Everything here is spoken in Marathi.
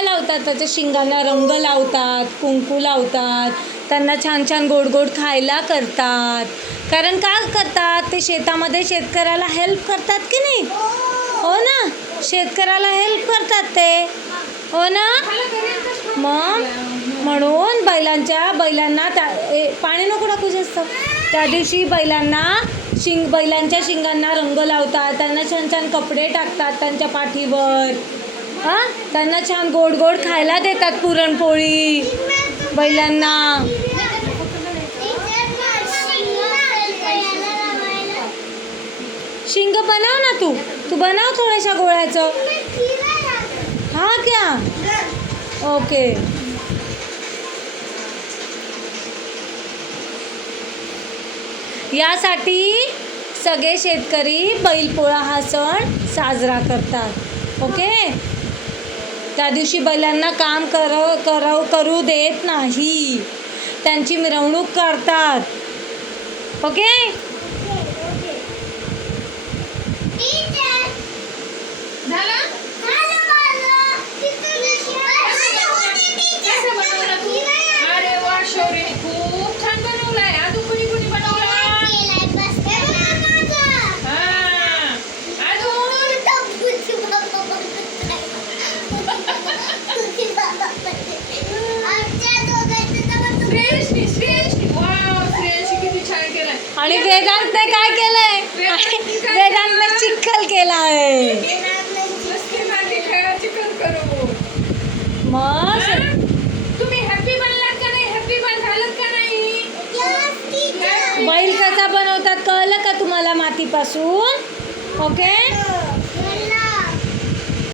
काय लावतात, त्याच्या शिंगांना रंग लावतात, कुंकू लावतात, त्यांना छान छान गोड गोड खायला करतात. कारण का करतात ते? शेतामध्ये शेतकऱ्याला हेल्प करतात की नाही? हो ना, शेतकऱ्याला हेल्प करतात ते, हो ना. मग म्हणून बैलांना पाणी नको टाकू जास्त. त्या दिवशी बैलांच्या शिंगांना रंग लावतात, त्यांना छान छान कपडे टाकतात त्यांच्या पाठीवर. हां, त्यांना छान गोड गोड खायला देतात, पुरणपोळी बैलांना. शिंग बनव ना, तू बनव थोड्याशा गोळ्याचं. हाँ क्या? ओके. यासाठी सगळे शेतकरी बैलपोळा हा सण साजरा करतात. ओके. त्या दिवशी बैलांना काम करू देत नाही, त्यांची मिरवणूक करतात. ओके. आणि वेदांतने काय केलंय? वेदांतने चिखल केला आहे. मग तुम्ही हॅपी बनलात का नाही? हॅपी बन झालात का नाही? बैल कसा बनवतात कळलं का तुम्हाला? मातीपासून. ओके.